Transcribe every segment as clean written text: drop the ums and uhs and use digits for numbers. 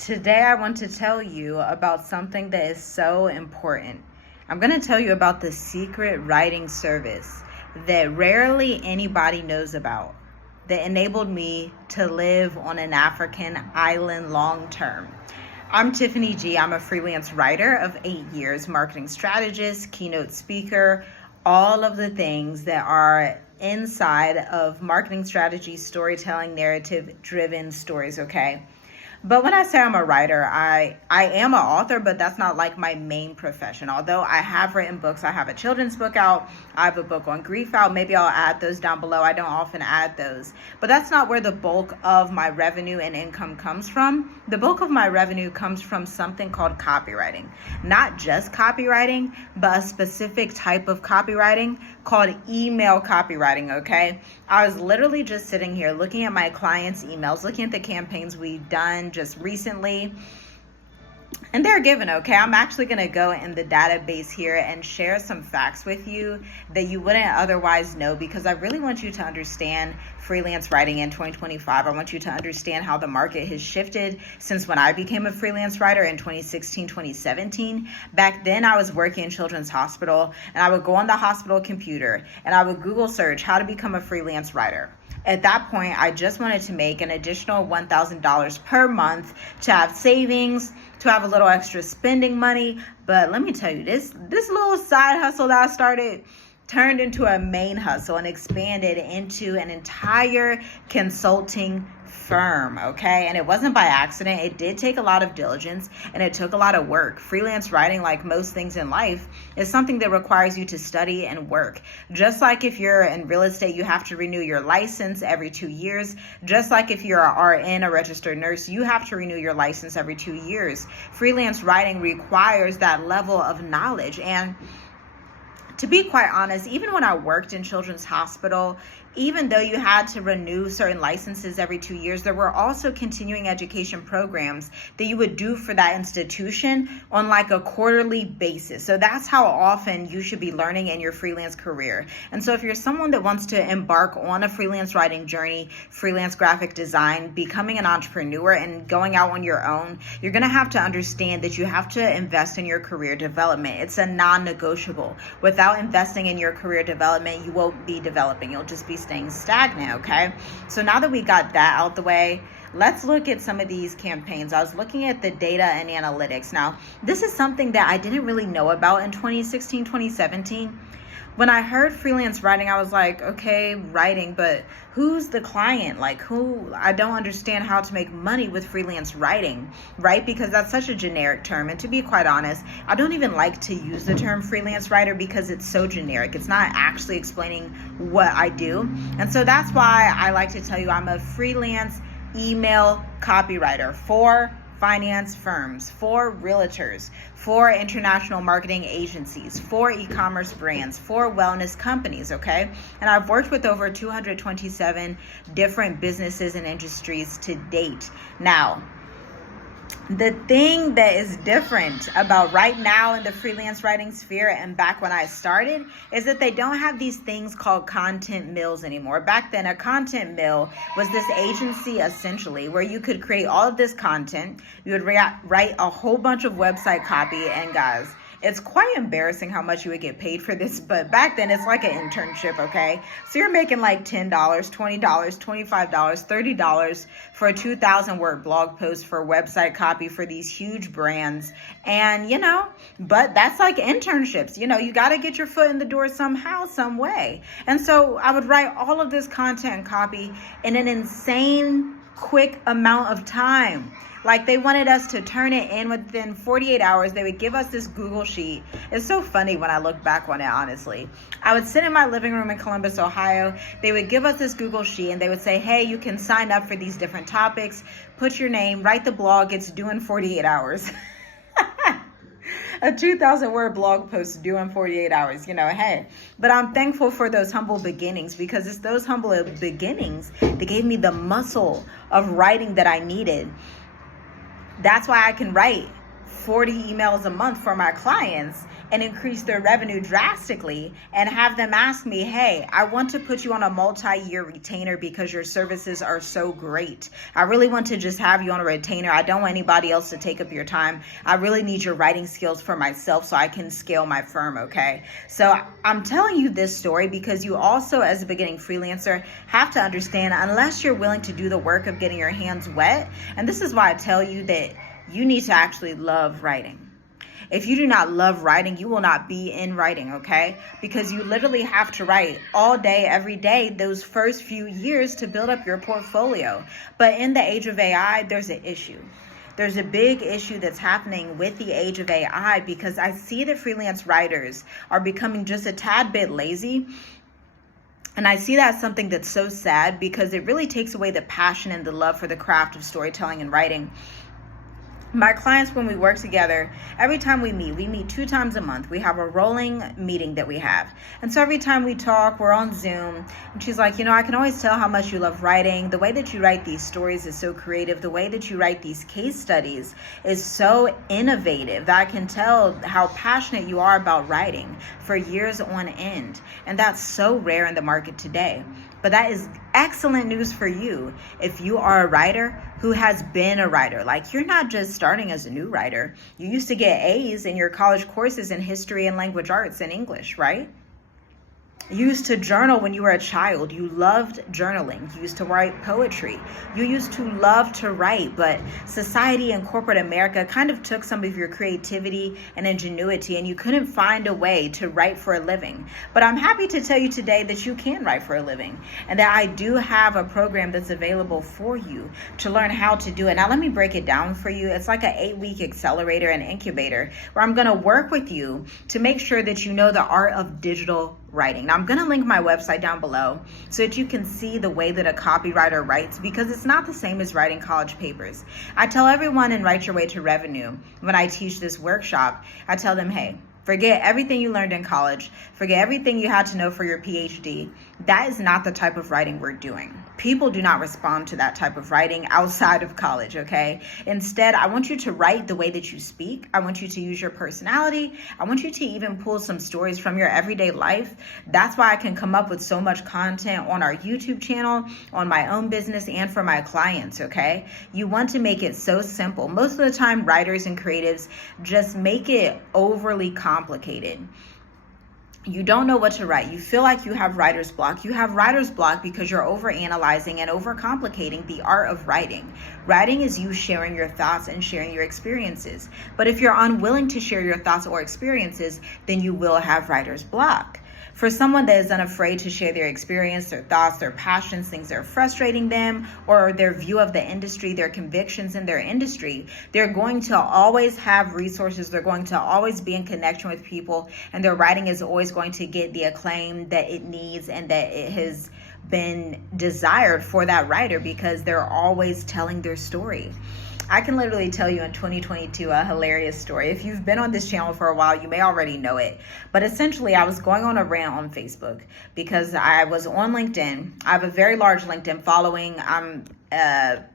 Today, I want to tell you about something that is so important. I'm going to tell you about the secret writing service that rarely anybody knows about, that enabled me to live on an African island long term. I'm Tiffany G. I'm a freelance writer of 8 years, marketing strategist, keynote speaker, all of the things that are inside of marketing strategy, storytelling, narrative-driven stories, okay? But when I say I'm a writer, I am an author, but that's not like my main profession. Although I have written books, I have a children's book out, I have a book on grief out. Maybe I'll add those down below. I don't often add those. But that's not where the bulk of my revenue and income comes from. The bulk of my revenue comes from something called copywriting. Not just copywriting, but a specific type of copywriting called email copywriting, okay? I was literally just sitting here looking at my clients' emails, looking at the campaigns we've done just recently, and they're given, okay? I'm actually going to go in the database here and share some facts with you that you wouldn't otherwise know, because I really want you to understand freelance writing in 2025. I want you to understand how the market has shifted since when I became a freelance writer in 2016, 2017. Back then, I was working in Children's Hospital, and I would go on the hospital computer and I would Google search how to become a freelance writer. At that point, I just wanted to make an additional $1,000 per month to have savings, to have a little extra spending money. But let me tell you, this little side hustle that I started turned into a main hustle and expanded into an entire consulting firm, okay? And it wasn't by accident. It did take a lot of diligence and it took a lot of work. Freelance writing, like most things in life, is something that requires you to study and work. Just like if you're in real estate, you have to renew your license every 2 years. Just like if you're a RN, a registered nurse, you have to renew your license every 2 years. Freelance writing requires that level of knowledge. And to be quite honest, even when I worked in Children's Hospital, even though you had to renew certain licenses every 2 years, there were also continuing education programs that you would do for that institution on like a quarterly basis. So that's how often you should be learning in your freelance career. And so if you're someone that wants to embark on a freelance writing journey, freelance graphic design, becoming an entrepreneur and going out on your own, you're going to have to understand that you have to invest in your career development. It's a non-negotiable. Without investing in your career development, you won't be developing. You'll just be staying stagnant, okay? So now that we got that out the way, let's look at some of these campaigns. I was looking at the data and analytics. Now, this is something that I didn't really know about in 2016, 2017. When I heard freelance writing, I was like, okay, writing, but who's the client? Like I don't understand how to make money with freelance writing, right? Because that's such a generic term. And to be quite honest, I don't even like to use the term freelance writer because it's so generic. It's not actually explaining what I do. And so that's why I like to tell you I'm a freelance email copywriter for finance firms, for realtors, for international marketing agencies, for e-commerce brands, for wellness companies, okay? And I've worked with over 227 different businesses and industries to date. Now, the thing that is different about right now in the freelance writing sphere and back when I started is that they don't have these things called Contentmills anymore. Back then, a content mill was this agency essentially where you could create all of this content. You would write a whole bunch of website copy, and guys, it's quite embarrassing how much you would get paid for this, but back then it's like an internship, okay? So you're making like $10, $20, $25, $30 for a 2,000 word blog post for website copy for these huge brands. And, but that's like internships. You got to get your foot in the door somehow, some way. And so I would write all of this content and copy in an insane quick amount of time. Like they wanted us to turn it in within 48 hours. They would give us this Google sheet. It's so funny when I look back on it, honestly. I would sit in my living room in Columbus, Ohio. They would give us this Google sheet and they would say, hey, you can sign up for these different topics, put your name, write the blog. It's due in 48 hours. A 2,000 word blog post due in 48 hours, hey. But I'm thankful for those humble beginnings, because it's those humble beginnings that gave me the muscle of writing that I needed. That's why I can write 40 emails a month for my clients and increase their revenue drastically and have them ask me, hey, I want to put you on a multi-year retainer because your services are so great. I really want to just have you on a retainer. I don't want anybody else to take up your time. I really need your writing skills for myself so I can scale my firm, okay? So I'm telling you this story because you also, as a beginning freelancer, have to understand, unless you're willing to do the work of getting your hands wet, and this is why I tell you that you need to actually love writing. If you do not love writing, you will not be in writing, okay? Because you literally have to write all day, every day, those first few years to build up your portfolio. But in the age of AI, there's an issue. There's a big issue that's happening with the age of AI because I see that freelance writers are becoming just a tad bit lazy. And I see that as something that's so sad because it really takes away the passion and the love for the craft of storytelling and writing. My clients, when we work together, every time we meet 2 times a month. We have a rolling meeting that we have. And so every time we talk, we're on Zoom. And she's like, I can always tell how much you love writing. The way that you write these stories is so creative. The way that you write these case studies is so innovative. I can tell how passionate you are about writing for years on end. And that's so rare in the market today. But that is excellent news for you if you are a writer who has been a writer. Like, you're not just starting as a new writer. You used to get A's in your college courses in history and language arts and English, right? You used to journal when you were a child. You loved journaling. You used to write poetry. You used to love to write, but society and corporate America kind of took some of your creativity and ingenuity, and you couldn't find a way to write for a living. But I'm happy to tell you today that you can write for a living, and that I do have a program that's available for you to learn how to do it. Now, let me break it down for you. It's like an 8-week accelerator and incubator where I'm going to work with you to make sure that you know the art of digital writing. Now, I'm going to link my website down below so that you can see the way that a copywriter writes, because it's not the same as writing college papers. I tell everyone in Write Your Way to Revenue, when I teach this workshop, I tell them, hey, forget everything you learned in college. Forget everything you had to know for your PhD. That is not the type of writing we're doing. People do not respond to that type of writing outside of college, okay? Instead, I want you to write the way that you speak. I want you to use your personality. I want you to even pull some stories from your everyday life. That's why I can come up with so much content on our YouTube channel, on my own business, and for my clients, okay? You want to make it so simple. Most of the time, writers and creatives just make it overly complicated. You don't know what to write. You feel like you have writer's block. You have writer's block because you're overanalyzing and overcomplicating the art of writing. Writing is you sharing your thoughts and sharing your experiences. But if you're unwilling to share your thoughts or experiences, then you will have writer's block. For someone that is unafraid to share their experience, their thoughts, their passions, things that are frustrating them, or their view of the industry, their convictions in their industry, they're going to always have resources. They're going to always be in connection with people, and their writing is always going to get the acclaim that it needs and that it has been desired for that writer, because they're always telling their story. I can literally tell you in 2022 a hilarious story. If you've been on this channel for a while, you may already know it. But essentially, I was going on a rant on Facebook because I was on LinkedIn. I have a very large LinkedIn following. I'm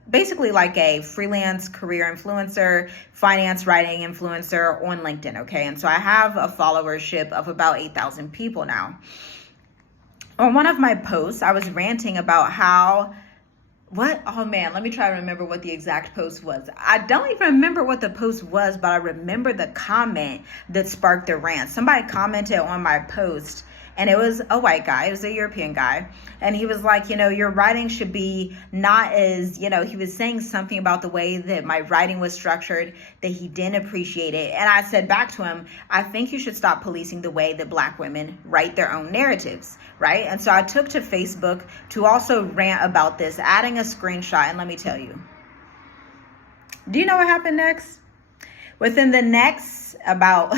basically like a freelance career influencer, finance writing influencer on LinkedIn, okay? And so I have a followership of about 8,000 people now. On one of my posts, I was ranting about how let me try to remember what the exact post was. I don't even remember what the post was, but I remember the comment that sparked the rant. Somebody commented on my post, and it was a white guy. It was a European guy. And he was like, your writing should be not as, he was saying something about the way that my writing was structured, that he didn't appreciate it. And I said back to him, I think you should stop policing the way that Black women write their own narratives, right? And so I took to Facebook to also rant about this, adding a screenshot. And let me tell you, do you know what happened next? Within the next about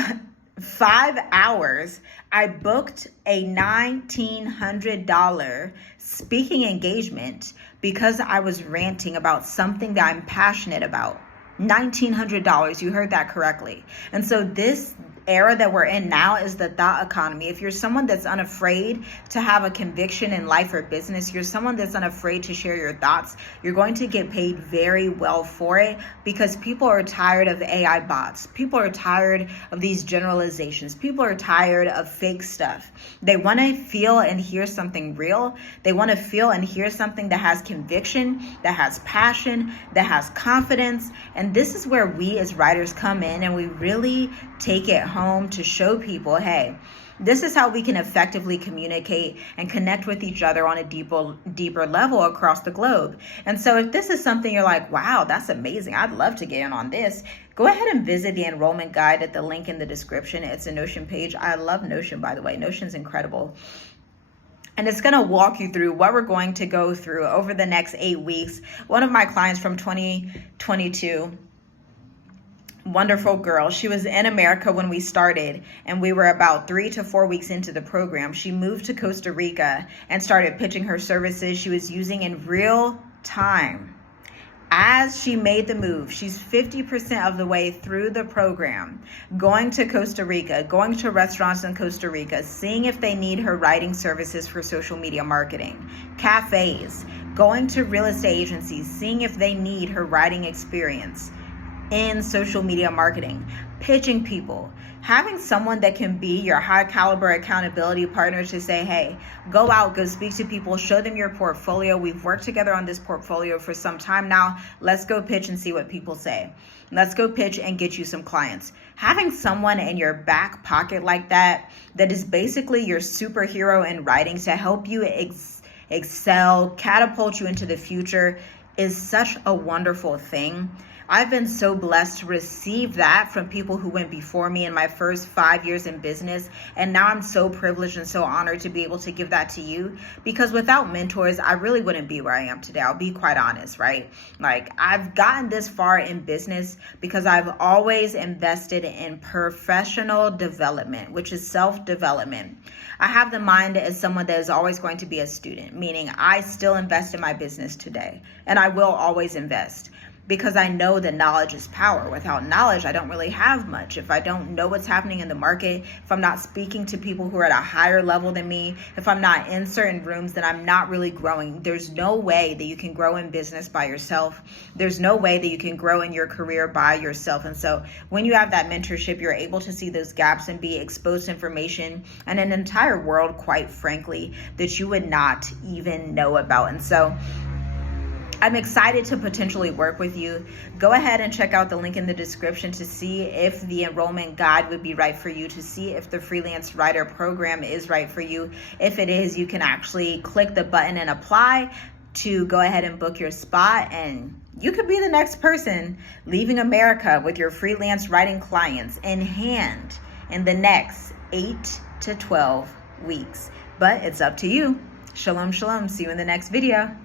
5 hours, I booked a $1,900 speaking engagement because I was ranting about something that I'm passionate about. $1,900, you heard that correctly. And so this era that we're in now is the thought economy. If you're someone that's unafraid to have a conviction in life or business, you're someone that's unafraid to share your thoughts, you're going to get paid very well for it, because people are tired of AI bots. People are tired of these generalizations. People are tired of fake stuff. They want to feel and hear something real. They want to feel and hear something that has conviction, that has passion, that has confidence. And this is where we as writers come in, and we really take it home to show people, hey, this is how we can effectively communicate and connect with each other on a deeper level across the globe. And so if this is something you're like, wow, that's amazing, I'd love to get in on this, go ahead and visit the enrollment guide at the link in the description. It's a Notion page. I love Notion, by the way. Notion's incredible. And it's going to walk you through what we're going to go through over the next 8 weeks. One of my clients from 2022, wonderful girl. She was in America when we started, and we were about 3 to 4 weeks into the program. She moved to Costa Rica and started pitching her services she was using in real time. As she made the move, she's 50% of the way through the program, going to Costa Rica, going to restaurants in Costa Rica, seeing if they need her writing services for social media marketing, cafes, going to real estate agencies, seeing if they need her writing experience in social media marketing, pitching people, having someone that can be your high caliber accountability partner to say, hey, go out, go speak to people, show them your portfolio. We've worked together on this portfolio for some time now. Let's go pitch and see what people say. Let's go pitch and get you some clients. Having someone in your back pocket like that is basically your superhero in writing to help you excel, catapult you into the future is such a wonderful thing. I've been so blessed to receive that from people who went before me in my first 5 years in business. And now I'm so privileged and so honored to be able to give that to you, because without mentors, I really wouldn't be where I am today. I'll be quite honest, right? Like, I've gotten this far in business because I've always invested in professional development, which is self-development. I have the mind as someone that is always going to be a student, meaning I still invest in my business today, and I will always invest, because I know that knowledge is power. Without knowledge, I don't really have much. If I don't know what's happening in the market, if I'm not speaking to people who are at a higher level than me, if I'm not in certain rooms, then I'm not really growing. There's no way that you can grow in business by yourself. There's no way that you can grow in your career by yourself. And so when you have that mentorship, you're able to see those gaps and be exposed to information and an entire world, quite frankly, that you would not even know about. And so I'm excited to potentially work with you. Go ahead and check out the link in the description to see if the enrollment guide would be right for you, to see if the freelance writer program is right for you. If it is, you can actually click the button and apply to go ahead and book your spot, and you could be the next person leaving America with your freelance writing clients in hand in the next 8 to 12 weeks. But it's up to you. Shalom, shalom. See you in the next video.